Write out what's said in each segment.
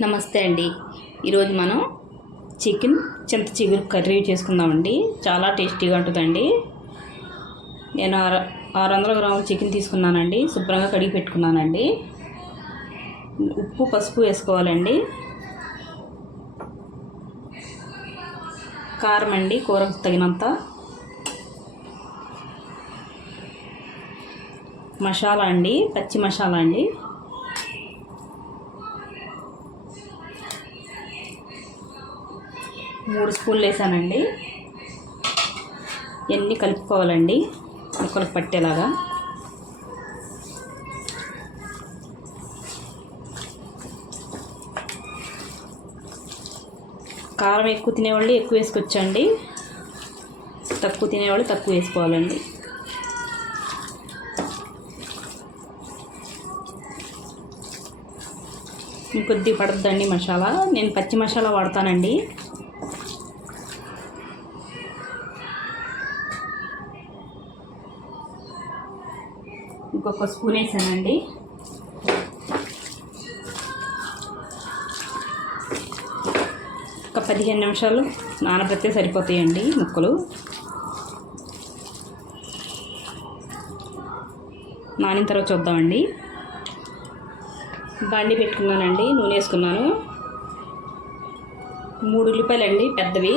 నమస్తే అండి. ఈరోజు మనం చికెన్ చింత చిగురు కర్రీ చేసుకుందామండి. చాలా టేస్టీగా ఉంటుందండి. నేను 600 గ్రాముల చికెన్ తీసుకున్నానండి. శుభ్రంగా కడిగి పెట్టుకున్నానండి. ఉప్పు పసుపు వేసుకోవాలండి. కారం అండి కూరకు తగినంత. మసాలా అండి, పచ్చి మసాలా అండి. మూడు స్పూన్లు వేసానండి. ఇవన్నీ కలుపుకోవాలండి ముక్కలకు పట్టేలాగా. కారం ఎక్కువ తినేవాళ్ళు ఎక్కువ వేసుకోవచ్చండి, తక్కువ తినేవాళ్ళు తక్కువ వేసుకోవాలండి. ఇంకొద్ది పడుతుందండి మసాలా. నేను పచ్చి మసాలా వాడతానండి. ఇంకొక స్పూన్ వేసానండి. ఒక 15 నిమిషాలు నానబెడితే సరిపోతాయండి ముక్కలు. నానిన తర్వాత చూద్దామండి. బాండి పెట్టుకున్నానండి, నూనె వేసుకున్నాను. 3 ఉల్లిపాయలండి పెద్దవి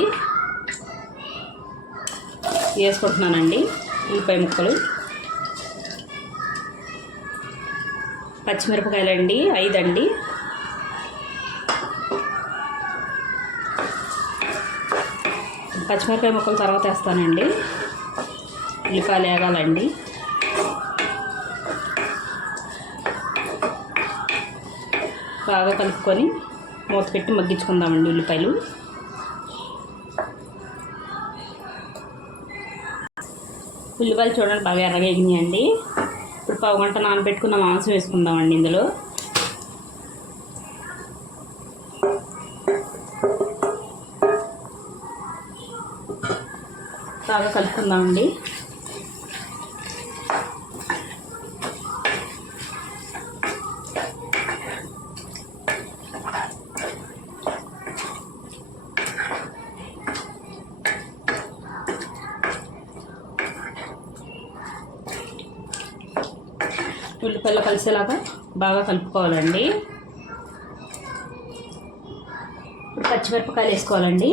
వేసుకుంటున్నానండి. ఉల్లిపాయ ముక్కలు. పచ్చిమిరపకాయలండి 5 అండి. పచ్చిమిరపకాయ ముక్కలు తర్వాత వేస్తానండి. ఉల్లిపాయలు వేగాలండి. బాగా కలుపుకొని మూత పెట్టి మగ్గించుకుందామండి ఉల్లిపాయలు. ఉల్లిపాయలు చూడండి బాగా ఎర్రగా ఎగినాయండి. ఇప్పుడు 1/2 గంట నానబెట్టుకున్న మాంసం వేసుకుందామండి ఇందులో. బాగా కలుపుకుందామండి. ఉల్లిపాయలు కలిసేలాగా బాగా కలుపుకోవాలండి. ఇప్పుడు పచ్చిమిరపకాయలు వేసుకోవాలండి.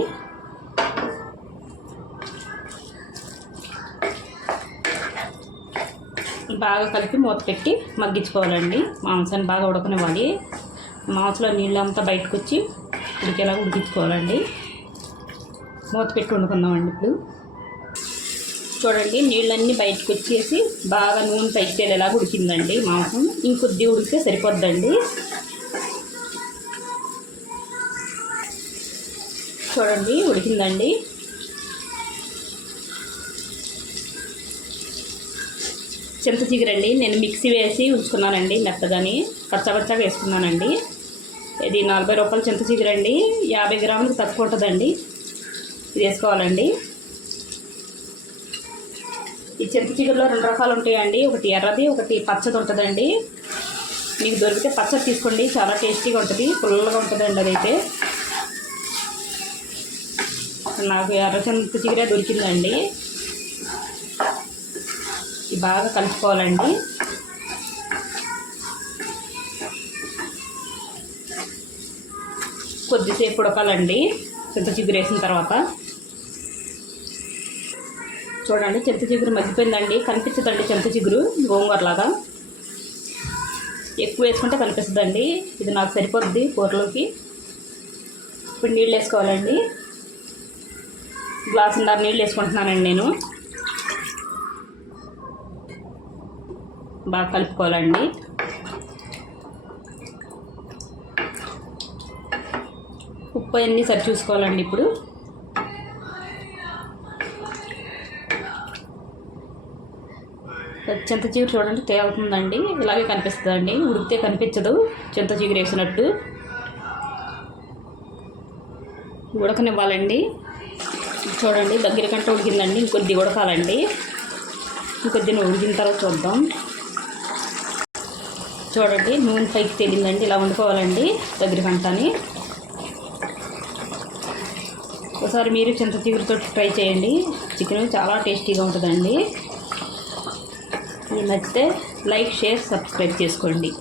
బాగా కలిపి మూత పెట్టి మగ్గించుకోవాలండి. మాంసాన్ని బాగా ఉడకనివ్వాలి. మాంసంలో నీళ్ళంతా బయటకు వచ్చి ఉడికేలాగా ఉడికించుకోవాలండి. మూత పెట్టి వండుకుందామండి. ఇప్పుడు చూడండి నీళ్ళన్నీ బయటకు వచ్చేసి బాగా నూనె పైకి తేలేలాగా ఉడికిందండి మాంసం. ఇంకొద్ది ఉడికితే సరిపోద్దండి. చూడండి ఉడికిందండి. చింత చిగురండి నేను మిక్సీ వేసి ఉంచుకున్నానండి. మెత్తగాని కచ్చపచ్చగా వేసుకున్నానండి. ఇది 40 రూపాయల చింత చిగురండి. 50 గ్రాములకు తక్కువ ఉంటుందండి. ఇది వేసుకోవాలండి. ఈ చింత చిగురులో 2 రకాలు ఉంటాయండి. ఒకటి ఎర్రది, ఒకటి పచ్చది ఉంటుందండి. మీకు దొరికితే పచ్చది తీసుకోండి, చాలా టేస్టీగా ఉంటుంది, పుల్లగా ఉంటుందండి. అదైతే నాకు ఎర్ర చింత చిగురే దొరికిందండి. ఇది బాగా కలుపుకోవాలండి. కొద్దిసేపు ఉడకాలండి చింత చిగురు వేసిన తర్వాత. చూడండి చింత చిగురు మగ్గిపోయిందండి. కనిపించదండి చింత చిగురు గోంగూరలాగా. ఎక్కువ వేసుకుంటే కనిపిస్తుందండి. ఇది నాకు సరిపోద్ది కూరలోకి. ఇప్పుడు నీళ్ళు వేసుకోవాలండి. గ్లాసున్నర నీళ్ళు వేసుకుంటున్నానండి నేను. బాగా కలుపుకోవాలండి. ఉప్పు అన్నీ సరి చూసుకోవాలండి. ఇప్పుడు చింత చిగురు చూడండి తేలుతుందండి. ఇలాగే కనిపిస్తుందండి. ఉడికితే కనిపించదు చింత చిగురు వేసినట్టు. ఉడకనివ్వాలండి. చూడండి దగ్గర కంటే ఉడికిందండి. ఇంకొద్ది ఉడకాలండి. ఇంకొద్ది ఉడికిన తర్వాత చూద్దాం. చూడండి నూనె పైకి తేలిందండి. ఇలా వండుకోవాలండి దగ్గర పంటని. ఒకసారి మీరు చింత చిగురుతో ట్రై చేయండి. చికెన్ చాలా టేస్టీగా ఉంటుందండి. మీకు నచ్చితే లైక్, షేర్, సబ్స్క్రైబ్ చేసుకోండి.